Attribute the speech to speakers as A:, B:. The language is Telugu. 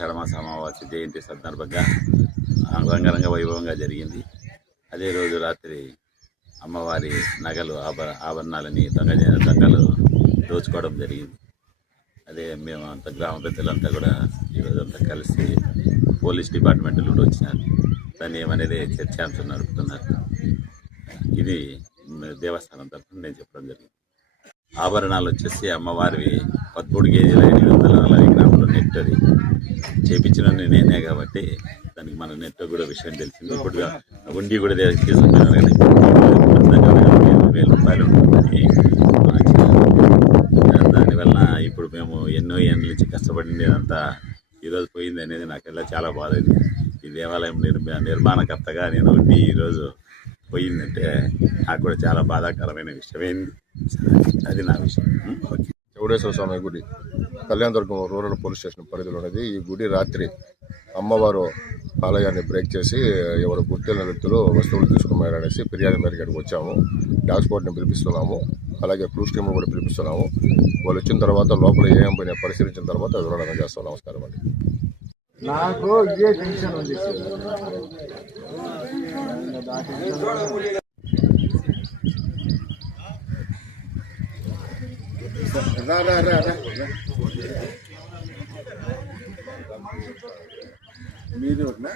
A: ఆషాఢమాస అమావాస్య జయంతి సందర్భంగా రంగరంగ వైభవంగా జరిగింది. అదే రోజు రాత్రి అమ్మవారి నగలు ఆభ ఆభరణాలని దొంగ దొంగలు దోచుకోవడం జరిగింది. అదే మేము అంత గ్రామ పెద్దలంతా కూడా ఈరోజు అంతా కలిసి పోలీస్ డిపార్ట్మెంట్ కూడా వచ్చినారు దాన్ని ఏమనేది చర్చాంశం నడుపుతున్నారు. ఇది దేవస్థానం తరఫున నేను చెప్పడం జరిగింది. ఆభరణాలు వచ్చేసి అమ్మవారివి పదమూడు కేజీల ఎనిమిది వందల నలభై గ్రాములు నెట్టది. చేపించిన నేనే కాబట్టి దానికి మన నెట్ కూడా విషయం తెలిసింది. ఇప్పుడు ఉండి కూడా దే- తీసుకున్నాను కానీ వేల రూపాయలు ఉంటుందని దానివల్ల ఇప్పుడు మేము ఎన్నో ఏళ్ళ నుంచి కష్టపడినదంతా ఈరోజు పోయింది అనేది నాకెల్లా చాలా బాధ అయింది. ఈ దేవాలయం నిర్మా నిర్మాణకర్తగా నేను ఉండి ఈరోజు పోయిందంటే నాకు కూడా చాలా బాధాకరమైన విషయమైంది. అది నా విషయం. ఓకే.
B: చౌడేశ్వర స్వామి గుడి. కళ్యాణదుర్గం రూరల్ పోలీస్ స్టేషన్ పరిధిలో ఉన్నది. ఈ గుడి రాత్రి అమ్మవారు ఆలయాన్ని బ్రేక్ చేసి ఎవరు గుర్తెలిన వ్యక్తులు వస్తువులు తీసుకున్నారనేసి ఫిర్యాదు మేరకు ఇక్కడికి వచ్చాము. డాగ్ స్పాట్ని పిలిపిస్తున్నాము. అలాగే క్రూస్ టీమ్ కూడా పిలిపిస్తున్నాము. వాళ్ళు వచ్చిన తర్వాత లోపల ఏం పోయినా పరిశీలించిన తర్వాత వివరణ చేస్తాం. నమస్కారం అండి.
C: నాకు ఇదే టెన్షన్ ఉంది రా రా రా. మీది ఒకనా